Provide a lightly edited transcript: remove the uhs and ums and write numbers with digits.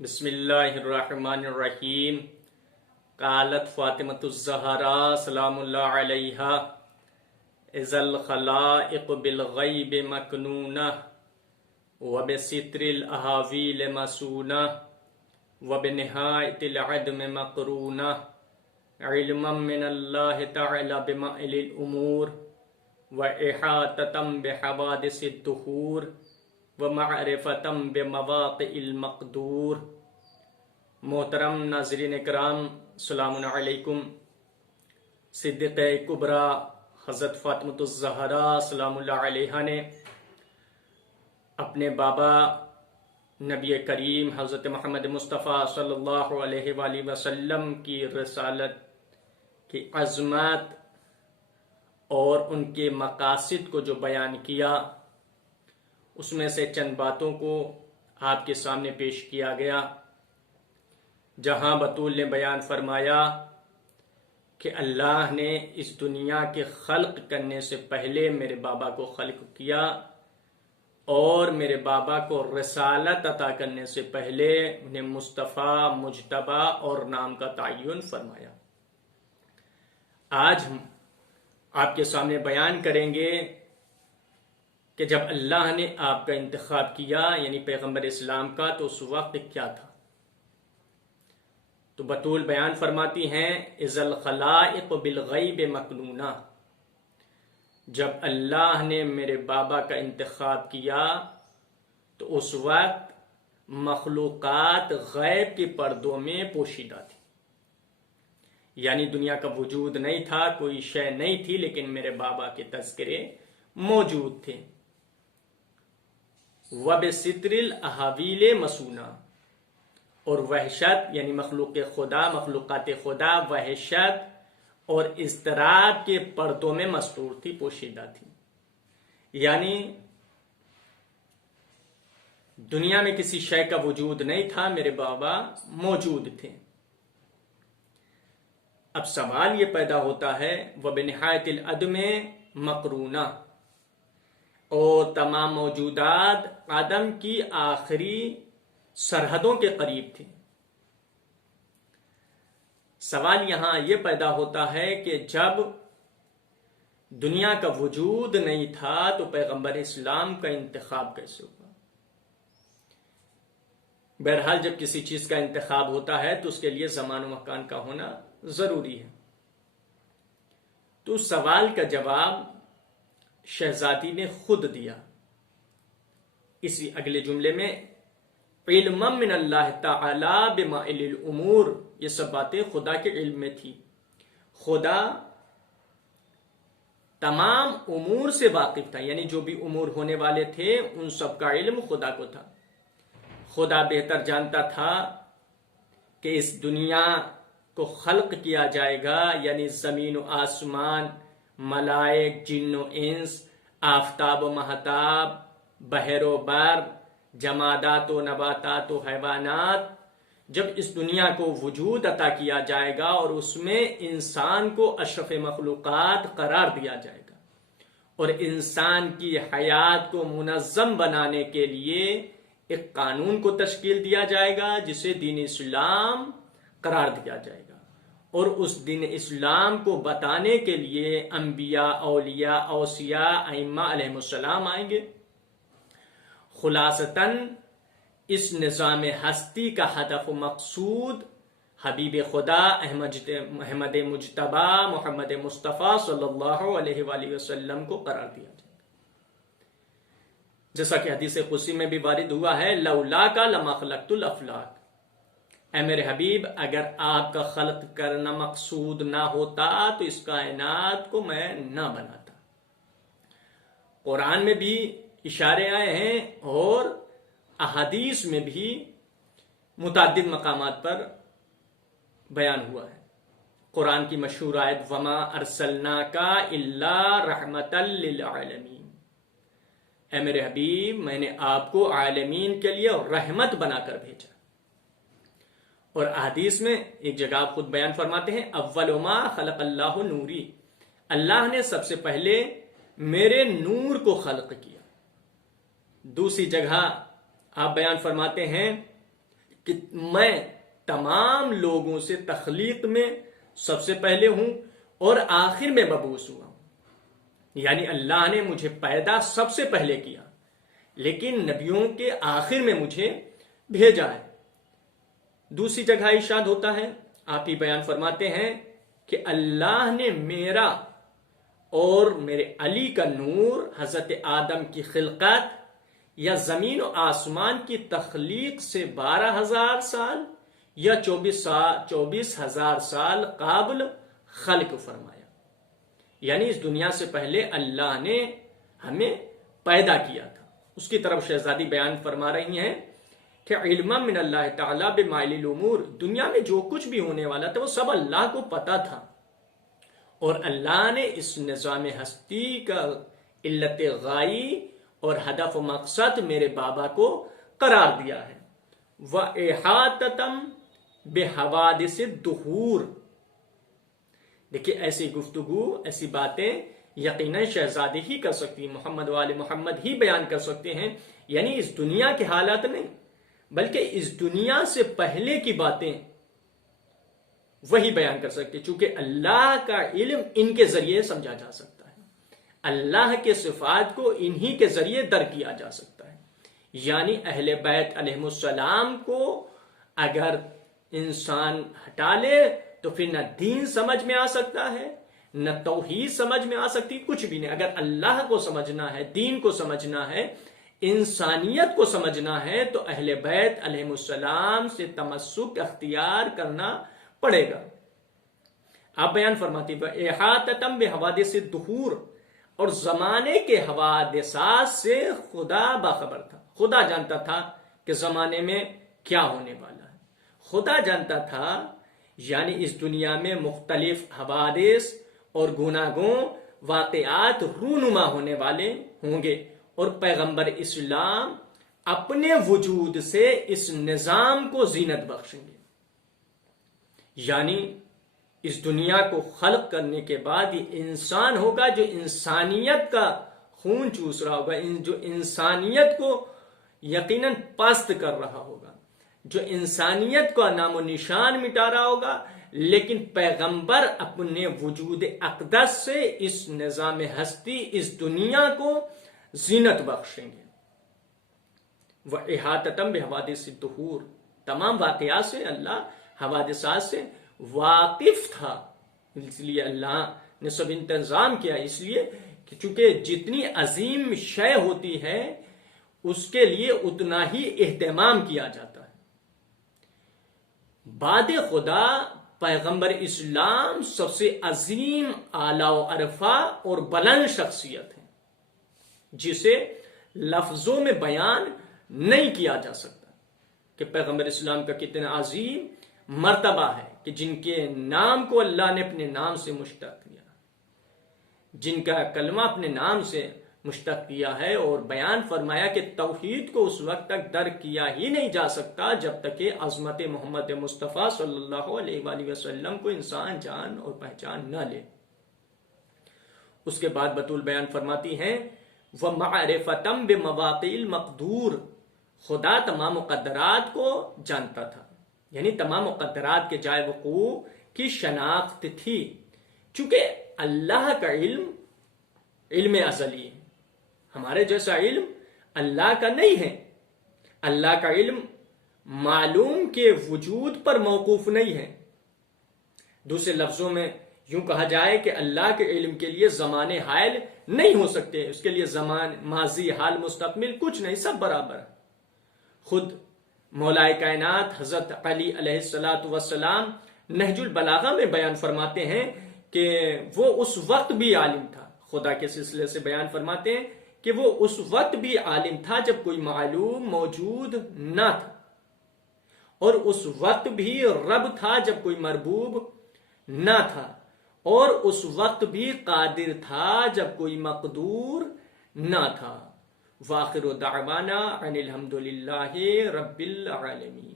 بسم اللہ الرحمن الرحیم۔ قالت فاطمۃ الزہرا سلام اللہ علیہا اذا الخلائق بالغیب مکنونہ وبستر الاحاویل مسونہ وبنہایت العدم مقرونہ علما من اللہ تعالی بمعل الامور واحاطۃ بحوادث الدہور ومعرفۃ بمواقع المقدور۔ محترم ناظرین اکرام، السلام علیکم۔ صدیقہ کبریٰ حضرت فاطمۃ الزہرا سلام اللہ علیہا نے اپنے بابا نبی کریم حضرت محمد مصطفیٰ صلی اللہ علیہ وآلہ وسلم کی رسالت کی عظمت اور ان کے مقاصد کو جو بیان کیا، اس میں سے چند باتوں کو آپ کے سامنے پیش کیا گیا، جہاں بطول نے بیان فرمایا کہ اللہ نے اس دنیا کے خلق کرنے سے پہلے میرے بابا کو خلق کیا اور میرے بابا کو رسالت عطا کرنے سے پہلے انہیں مصطفیٰ، مجتبی اور نام کا تعین فرمایا۔ آج ہم آپ کے سامنے بیان کریں گے کہ جب اللہ نے آپ کا انتخاب کیا، یعنی پیغمبر اسلام کا، تو اس وقت کیا تھا۔ تو بطول بیان فرماتی ہیں اذا الخلائق بالغیب مکنونہ، جب اللہ نے میرے بابا کا انتخاب کیا تو اس وقت مخلوقات غیب کے پردوں میں پوشیدہ تھی، یعنی دنیا کا وجود نہیں تھا، کوئی شے نہیں تھی، لیکن میرے بابا کے تذکرے موجود تھے۔ وَبِسِتْرِ الْأَحَاوِيلِ مَسُونَہ، اور وحشت یعنی مخلوق خدا، مخلوقات خدا وحشت اور اضطراب کے پردوں میں مستور تھی، پوشیدہ تھی، یعنی دنیا میں کسی شے کا وجود نہیں تھا، میرے بابا موجود تھے۔ اب سوال یہ پیدا ہوتا ہے وَبِنِہَایَةِ الْعَدْمِ مَقْرُونَہ، اور تمام موجودات عدم کی آخری سرحدوں کے قریب تھے۔ سوال یہاں یہ پیدا ہوتا ہے کہ جب دنیا کا وجود نہیں تھا تو پیغمبر اسلام کا انتخاب کیسے ہوا؟ بہرحال جب کسی چیز کا انتخاب ہوتا ہے تو اس کے لیے زمان و مکان کا ہونا ضروری ہے۔ تو اس سوال کا جواب شہزادی نے خود دیا، اسی اگلے جملے میں علما من اللہ تعالی بمعل الامور، یہ سب باتیں خدا کے علم میں تھی۔ خدا تمام امور سے واقف تھا، یعنی جو بھی امور ہونے والے تھے ان سب کا علم خدا کو تھا۔ خدا بہتر جانتا تھا کہ اس دنیا کو خلق کیا جائے گا، یعنی زمین و آسمان، ملائک، جن و انس، آفتاب و مہتاب، بحر و بر، جمادات و نباتات و حیوانات، جب اس دنیا کو وجود عطا کیا جائے گا اور اس میں انسان کو اشرف مخلوقات قرار دیا جائے گا، اور انسان کی حیات کو منظم بنانے کے لیے ایک قانون کو تشکیل دیا جائے گا جسے دین اسلام قرار دیا جائے گا، اور اس دین اسلام کو بتانے کے لیے انبیاء، اولیاء، اوصیاء، ائمہ علیہ السلام آئیں گے۔ خلاصتاً اس نظام ہستی کا ہدف و مقصود حبیب خدا احمد مجتبی محمد مصطفیٰ صلی اللہ علیہ وآلہ وسلم کو قرار دیا جائے گا، جیسا کہ حدیث قدسی میں بھی وارد ہوا ہے لولاک لما خلقت الافلاک، اے میرے حبیب اگر آپ کا خلق کرنا مقصود نہ ہوتا تو اس کائنات کو میں نہ بناتا۔ قرآن میں بھی اشارے آئے ہیں اور احادیث میں بھی متعدد مقامات پر بیان ہوا ہے۔ قرآن کی مشہور آیت وَمَا أَرْسَلْنَاكَ إِلَّا رَحْمَةً لِّلْعَالَمِينَ، اے میرے حبیب میں نے آپ کو عالمین کے لیے رحمت بنا کر بھیجا۔ اور احادیث میں ایک جگہ آپ خود بیان فرماتے ہیں اول ما خلق اللہ نوری، اللہ نے سب سے پہلے میرے نور کو خلق کیا۔ دوسری جگہ آپ بیان فرماتے ہیں کہ میں تمام لوگوں سے تخلیق میں سب سے پہلے ہوں اور آخر میں مبعوث ہوا ہوں. یعنی اللہ نے مجھے پیدا سب سے پہلے کیا لیکن نبیوں کے آخر میں مجھے بھیجا ہے. دوسری جگہ ارشاد ہوتا ہے، آپ ہی بیان فرماتے ہیں کہ اللہ نے میرا اور میرے علی کا نور حضرت آدم کی خلقت یا زمین و آسمان کی تخلیق سے 12,000 سال یا 24,000 سال قابل خلق فرمایا. یعنی اس دنیا سے پہلے اللہ نے ہمیں پیدا کیا تھا. اس کی طرف شہزادی بیان فرما رہی ہیں کہ علم من اللہ تعالیٰ بمائل الامور، دنیا میں جو کچھ بھی ہونے والا تھا وہ سب اللہ کو پتا تھا، اور اللہ نے اس نظام ہستی کا علت غائی اور ہدف و مقصد میرے بابا کو قرار دیا ہے. وَإِحَاطَةً بِحَوَادِثِ الدُّهُورِ. دیکھیے ایسی گفتگو، ایسی باتیں یقیناً شہزادی ہی کر سکتی ہیں، محمد وآل محمد ہی بیان کر سکتے ہیں. یعنی اس دنیا کے حالات نہیں بلکہ اس دنیا سے پہلے کی باتیں وہی بیان کر سکتے، چونکہ اللہ کا علم ان کے ذریعے سمجھا جا سکتا ہے، اللہ کے صفات کو انہی کے ذریعے درک کیا جا سکتا ہے. یعنی اہل بیت علیہ السلام کو اگر انسان ہٹا لے تو پھر نہ دین سمجھ میں آ سکتا ہے، نہ توحید سمجھ میں آ سکتی، کچھ بھی نہیں. اگر اللہ کو سمجھنا ہے، دین کو سمجھنا ہے، انسانیت کو سمجھنا ہے تو اہل بیت علیہ السلام سے تمسک اختیار کرنا پڑے گا. آپ بیان فرماتی احاطۃ بحوادث الدہور، اور زمانے کے حوادثات سے خدا باخبر تھا. خدا جانتا تھا کہ زمانے میں کیا ہونے والا ہے، خدا جانتا تھا. یعنی اس دنیا میں مختلف حوادث اور گناگوں واقعات رونما ہونے والے ہوں گے، اور پیغمبر اسلام اپنے وجود سے اس نظام کو زینت بخشیں گے. یعنی اس دنیا کو خلق کرنے کے بعد یہ انسان ہوگا جو انسانیت کا خون چوس رہا ہوگا، جو انسانیت کو یقیناً پست کر رہا ہوگا، جو انسانیت کا نام و نشان مٹا رہا ہوگا. لیکن پیغمبر اپنے وجود اقدس سے اس نظام ہستی، اس دنیا کو زینت بخشیں گے. وَإِحَاطَةً بِحَوَادِثِ الدُّهُورِ، تمام واقعات سے اللہ حوادثات سے واقف تھا. اس لیے اللہ نے سب انتظام کیا، اس لیے کہ چونکہ جتنی عظیم شے ہوتی ہے اس کے لیے اتنا ہی اہتمام کیا جاتا ہے. بعد خدا پیغمبر اسلام سب سے عظیم، اعلیٰ و عرفہ اور بلند شخصیت ہے جسے لفظوں میں بیان نہیں کیا جا سکتا کہ پیغمبر اسلام کا کتنا عظیم مرتبہ ہے، کہ جن کے نام کو اللہ نے اپنے نام سے مشتق کیا، جن کا کلمہ اپنے نام سے مشتق کیا ہے، اور بیان فرمایا کہ توحید کو اس وقت تک درک کیا ہی نہیں جا سکتا جب تک کہ عظمت محمد مصطفیٰ صلی اللہ علیہ وآلہ وسلم کو انسان جان اور پہچان نہ لے. اس کے بعد بطول بیان فرماتی ہیں وَمَعْرِفَةً بِمَوَاقِعِ الْمَقْدُورِ، خدا تمام مقدرات کو جانتا تھا، یعنی تمام مقدرات کے جائے وقوع کی شناخت تھی. چونکہ اللہ کا علم ازلی ہے، ہمارے جیسا علم اللہ کا نہیں ہے. اللہ کا علم معلوم کے وجود پر موقوف نہیں ہے. دوسرے لفظوں میں یوں کہا جائے کہ اللہ کے علم کے لیے زمانے حال نہیں ہو سکتے، اس کے لیے زمان، ماضی، حال، مستقبل کچھ نہیں، سب برابر. خود مولا کائنات حضرت علی علیہ السلام نہج البلاغہ میں بیان فرماتے ہیں کہ وہ اس وقت بھی عالم تھا. خدا کے سلسلے سے بیان فرماتے ہیں کہ وہ اس وقت بھی عالم تھا جب کوئی معلوم موجود نہ تھا، اور اس وقت بھی رب تھا جب کوئی مربوب نہ تھا، اور اس وقت بھی قادر تھا جب کوئی مقدور نہ تھا. وآخر دعوانا ان الحمد للہ رب العالمین.